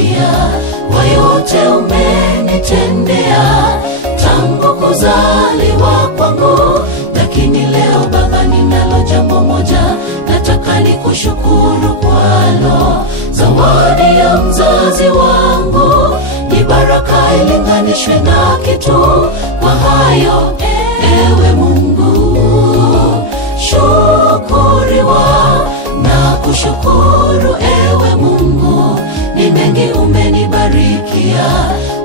umenibarikia, kwa yote umenitendea tangu kuzaliwa kwangu. Lakini leo Baba, ninalo jambo moja nataka nikushukuru kwalo. Zawadi ya mzazi wangu ni baraka ilinganishwe na kitu. Kwa hayo ewe Mungu, shukuriwa na kushukuru ewe Mungu. Ni mengi umenibarikia,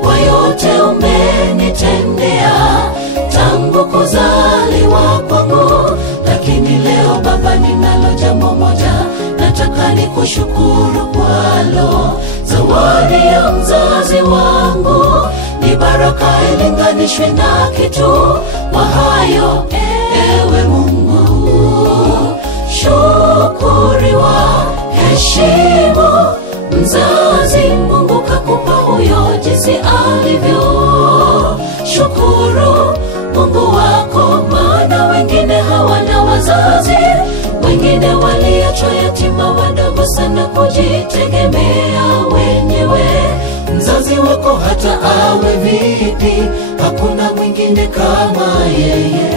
kwa yote umenitendea tangu kuzaliwa kwangu. Lakini leo Baba, ninalo jambo moja nataka nikushukuru kwalo. Zawadi ya mzazi wangu ni baraka ilinganishwe na kitu. Kwa hayo ewe Mungu, shukuriwa, heshimu mzazi. Mungu kakupa huyo jinsi alivyo. Shukuru Mungu wako, maana wengine hawana wazazi, wengine waliachwa yatima wadogo sana kujitegemea wenyewe. Mzazi wako hata awe vipi, hakuna mwingine kama yeye.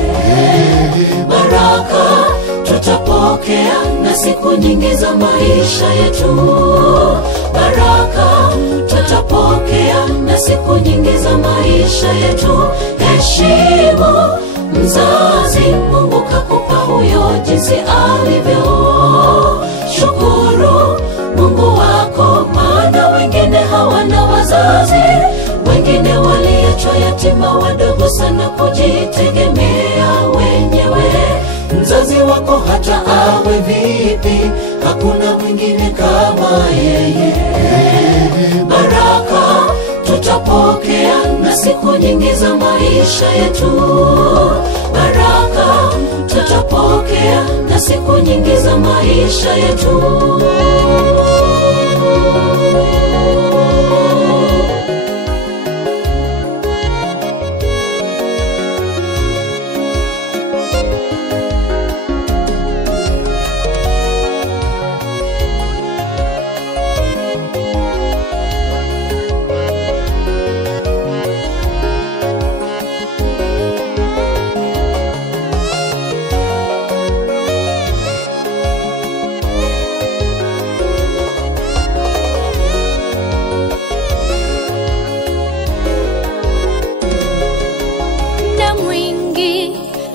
Baraka tutapokea na siku nyingi za maisha yetu. Baraka tutapokea na siku nyingi za maisha yetu. Heshimu mzazi, Mungu kakupa huyo jinsi alivyo. Shukuru Mungu wako, maana wengine hawana wazazi, wengine waliachwa yatima wadogo sana kujitegemea wenyewe. Mzazi wako hata awe vipi, hakuna mwingine kama yeye. Baraka tutapokea na siku nyingi za maisha yetu. Baraka tutapokea na siku nyingi za maisha yetu.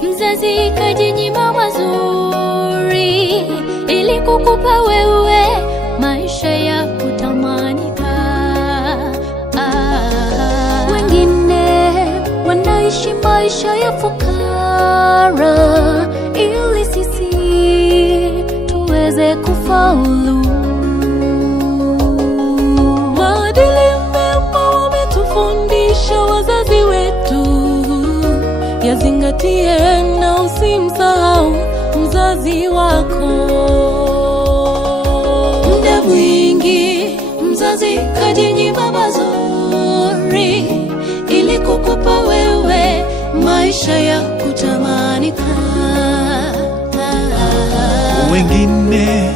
Mzazi kajinyima mazuri ili kukupa wewe maisha ya kutamanika. Wengine wanaishi maisha ya fukara ili sisi tuweze kufaulu. Maadili mema wametufundisha wazazi wetu, yazingatie na usimsahau mzazi wako. Muda mwingi mzazi kajinyima mazuri ili kukupa wewe maisha ya kutamanika. Wengine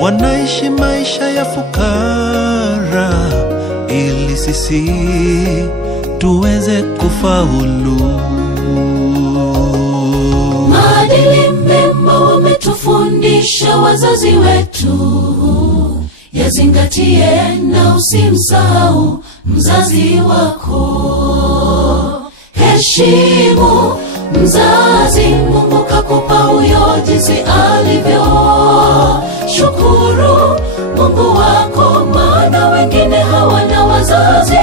wanaishi maisha ya fukara ili sisi tuweze kufaulu. Maadili mema wametufundisha wazazi wetu, yazingatie na usimsahau mzazi wako. Heshimu mzazi, Mungu kakupa huyo jinsi alivyo. Shukuru Mungu wako, maana wengine hawana wazazi,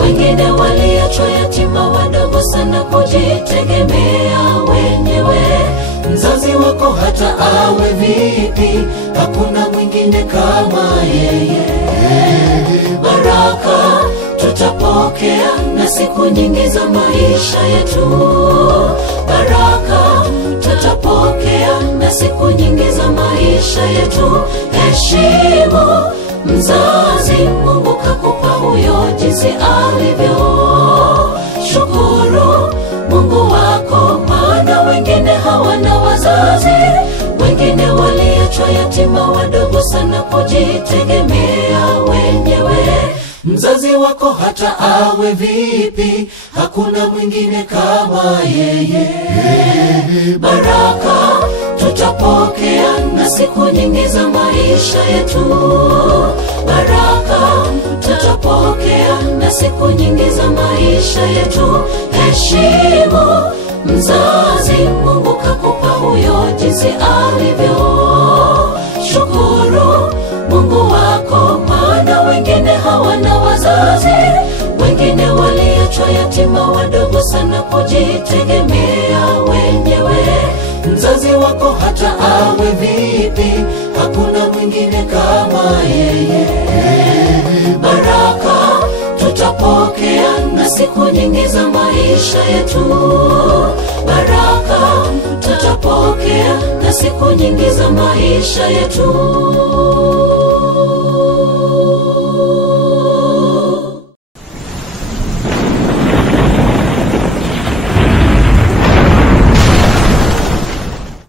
wengine waliachwa yatima wadogo sana kujitegemea wenyewe. Mzazi wako hata awe vipi, hakuna mwingine kama yeye. Baraka tutapokea na siku nyingi za maisha yetu. Baraka tutapokea na siku nyingi za maisha yetu. Heshimu mzazi, Mungu kakupa huyo jinsi alivyo. Shukuru Mungu wako, maana wengine hawana wazazi, wengine waliachwa yatima wadogo sana kujitegemea wenyewe. Mzazi wako hata awe vipi, hakuna mwingine kama yeye. Baraka tutapokea na siku nyingi za maisha yetu. Baraka tutapokea na siku nyingi za maisha yetu. Heshimu mzazi, Mungu kakupa huyo jinsi alivyo. Shukuru Mungu wako, maana wengine hawana wazazi. Wengine waliachwa yatima wadogo sana kujitegemea wenyewe. Mzazi wako hata awe vipi, hakuna mwingine kama yeye. Baraka tutapokea na siku nyingi za maisha yetu. Baraka tutapokea na siku nyingi za maisha yetu.